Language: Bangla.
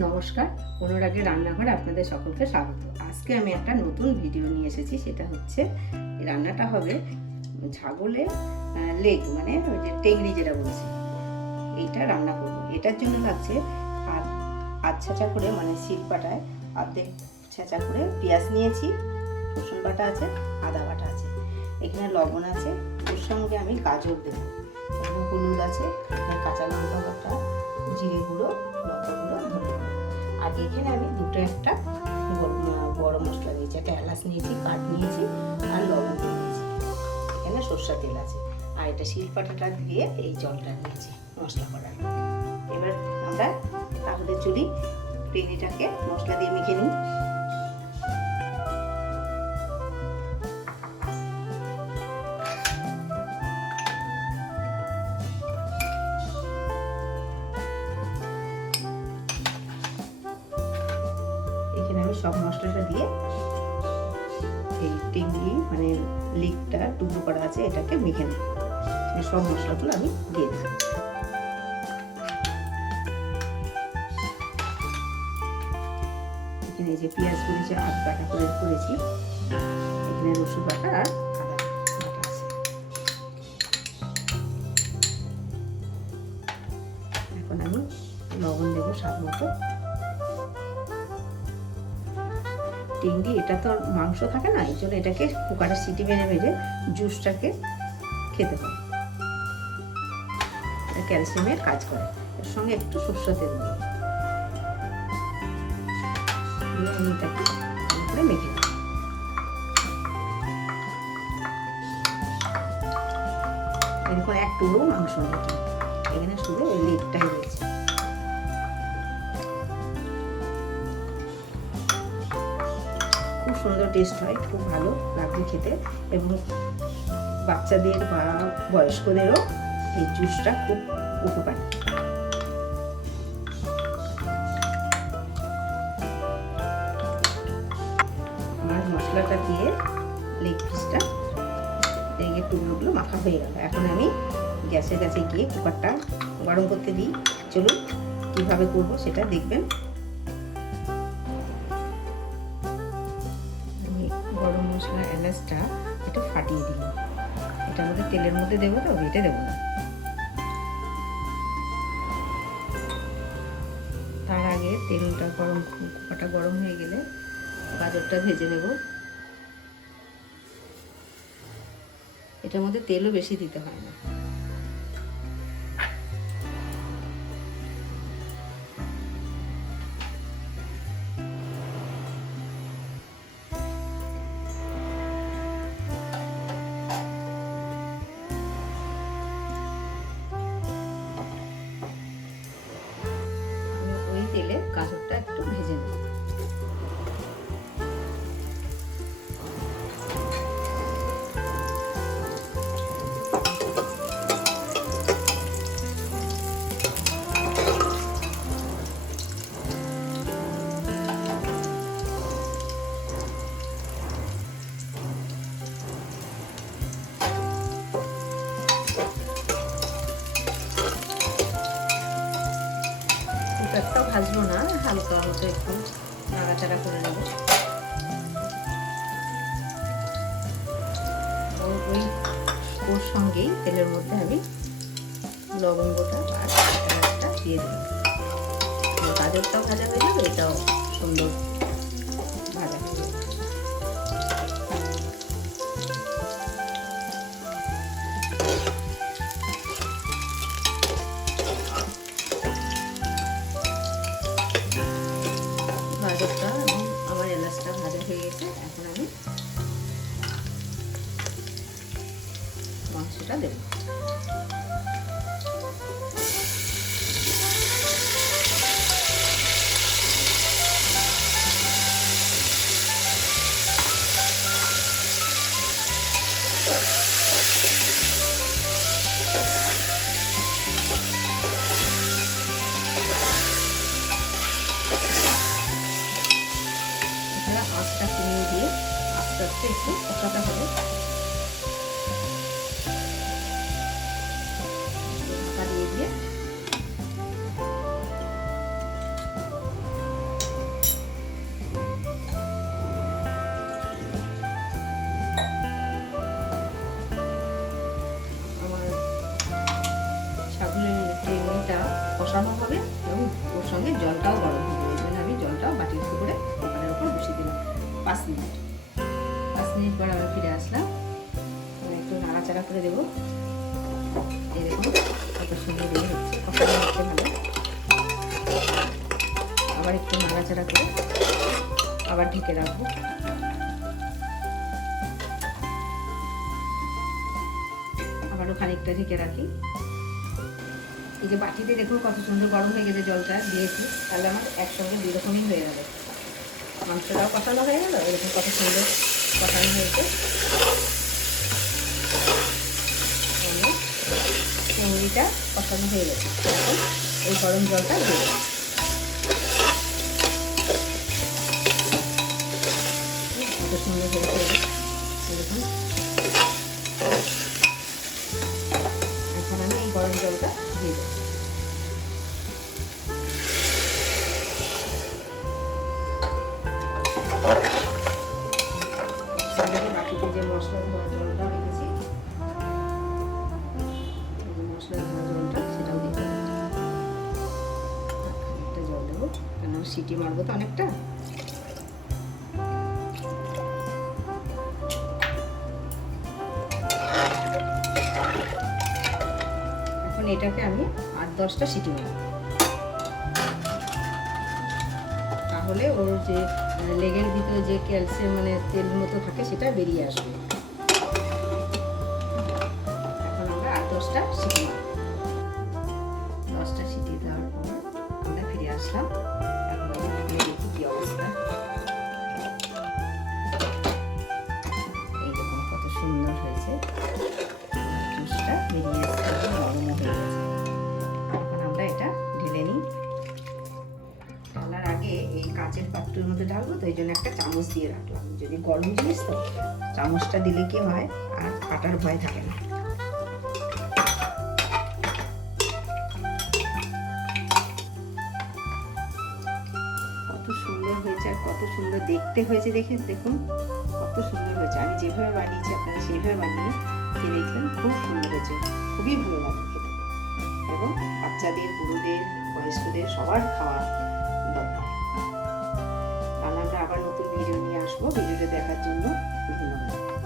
নমস্কার, অনুরাগের রান্নাঘরে আপনাদের সকলকে স্বাগত। আজকে আমি একটা নতুন ভিডিও নিয়ে এসেছি, সেটা হচ্ছে রান্নাটা হবে ছাগলের লেগ মানে ওই যে টেংরি যেটা বলছি, এইটা রান্না করব। এটার জন্য লাগছে আধ আধ ছাঁচা করে মানে শিলপাটায় আর্ধেক ছাঁচা করে পেঁয়াজ নিয়েছি, রসুন বাটা আছে, আদা বাটা আছে। এখানে লবণ আছে ওর সঙ্গে আমি গাজর দেবো। হলুদ আছে, কাঁচা লঙ্কা বাটা, জিরে গুঁড়ো আর এখানে আমি দুটো একটা বড় মশলা নিয়েছি একটা এলাচ নিয়েছি, কাঠ নিয়েছি, আর লবণ নিয়েছি এখানে সর্ষা তেল আছে। আর এটা শিলপাটাটা দিয়ে এই জলটা নিয়েছি মশলা করার। এবার আমরা তাহলে চুলি পেনিটাকে মশলা দিয়ে মেখে নিই। সব মশলাটা দিয়ে এই টিংলি মানে লিকটা টুকরো করা আছে, এটাকে মেখে নেব। সব মশলাগুলো আমি দিয়ে দেবো। এখানে যে পেঁয়াজ করেছি আধ বাটা করে করেছি, এখানে রসুন বাটা আর এখন আমি লবণ দেবো স্বাদ মতো। টিংডি এটা তো মাংস থাকে না, এই জন্য এটাকে কুকারে সিটি মেরে মেরে জুসটাকে খেতে হয়। ক্যালসিয়ামের কাজ করে। এর সঙ্গে একটু সরষে তেল দিয়ে। এটাকে মেখে নেব। এরপর এক টুকরো মাংস এখানে শুধু ওই সুন্দর টেস্ট হয়, খুব ভালো লাগবে খেতে। এবং বাচ্চাদের বা বয়স্কদেরও এই জুসটা খুব উপকারী। আমার মশলাটা দিয়ে লেগ পিসটা লেগের টুকরোগুলো মাখা হয়ে গেল। এখন আমি গ্যাসের কাছে গিয়ে কুকারটা গরম করতে দিই। চলুন কীভাবে করব সেটা দেখবেন। মশলা একটু ফাটিয়ে দিলাম। এটার মধ্যে তেলের মধ্যে দেবো তো এটা দেবো না। তার আগে তেলটা গরম কুকাটা গরম হয়ে গেলে গাজরটা ভেজে নেব। এটার মধ্যে তেলও বেশি দিতে হয় না। তেলে গাজরটা একটু ভেজে নেব। খুব একটা ভাজবো না, হালকা মতো একটু নাড়াচাড়া করে নেব। ওই ওর সঙ্গেই তেলের মধ্যে আমি লবঙ্গটা আর দিয়ে দেবো। গাজরটাও ভাজা হয়ে যাবে, এটাও সুন্দর। মাছটা একটু হবে দিয়ে হবে এবং ওর সঙ্গে জলটাও গরম হবে ওই জন্য আমি জলটাও বাটির করে ওখানের ওপর বসিয়ে দিলাম। পাঁচ মিনিট। মিনিট পর আবার ফিরে আসলাম। একটু নাড়াচাড়া করে দেবো। দেখুন, কত সুন্দর হচ্ছে। আবার একটু নাড়াচাড়া করে আবার ঢেকে রাখব। আবারও খানিকটা ঢেকে রাখি। এই যে বাটিতে দেখুন কত সুন্দর গরম হয়ে গেছে জলটা দিয়েছি। তাহলে আমার একসঙ্গে দুই রকমই হয়ে যাবে। মাংসটাও কষানো হয়ে গেল, এরকম কত সুন্দর কষানো হয়েছে? চিংড়িটা কষানো হয়ে গেছে। এই গরম জলটা দিয়ে এখন আমি এই গরম জলটা দিয়ে দেবো সিটি মারবো তো অনেকটা? এখন এটাকে আমি আট দশটা সিটি মারবো। তাহলে ওর যে লেগের ভিতরে যে ক্যালসিয়াম মানে তেল মতো থাকে সেটা বেরিয়ে আসবে। এখন আমরা আট দশটা সিটি দশটা সিটি দেওয়ার পর আমরা ফিরে আসলাম। বেরিয়ে এসছে নরম হয়ে গেছে এখন আমরা এটা ঢেলে নিই। ঢালার আগে এই কাচের পাত্রের মধ্যে ঢালবো, তো এই জন্য একটা চামচ দিয়ে রাখলাম। যদি গরম জিনিস, তো চামচটা দিলে কি হয়, আর ফাটার ভয় থাকে না। কত সুন্দর হয়েছে আর কত সুন্দর দেখতে হয়েছে দেখে, দেখুন, কত সুন্দর হয়েছে। আমি যেভাবে বানিয়েছি, আপনারা সেইভাবে বানিয়ে খেয়ে দেখবেন খুব সুন্দর হয়েছে খুবই ভালো লাগে খেতে। এবং বাচ্চাদের, বুড়োদের, বয়স্কদের সবার খাওয়া দরকার। কাল আমরা আবার নতুন ভিডিও নিয়ে আসব। ভিডিওটা দেখার জন্য ধন্যবাদ।